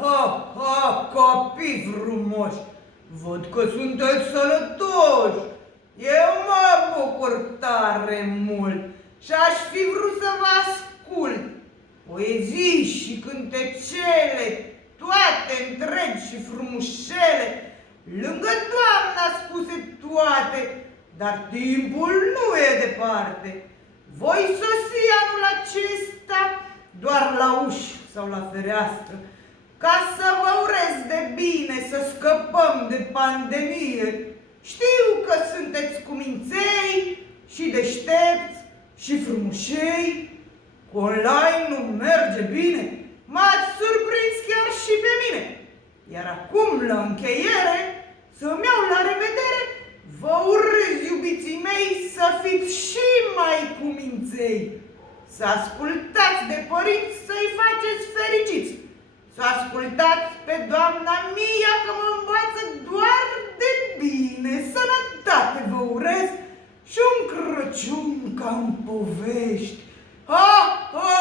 ha, ha, copii frumoși! Văd că sunteți sănătoși! Eu mă bucur tare mult și aș fi vrut să vă ascult. Poezii și cântecele, toate întregi și frumușele, lângă Doamna spuse toate, dar timpul nu e departe. Voi sosi anul acesta doar la ușă sau la fereastră, ca să vă urez de bine, să scăpăm de pandemie. Știu că sunteți cuminței și deștepți și frumușei. Cu online nu merge bine, m-ați surprins chiar și pe mine. Iar acum, la încheiere, să-mi iau la revedere, vă urez, iubiții mei, să fiți și mai cuminței. Să ascultați de părinți, să-i faceți fericiți. Să ascultați pe doamna Mia, că mă învață doar de bine. Sănătate vă urez și un Crăciun ca în povești. Ha, ha,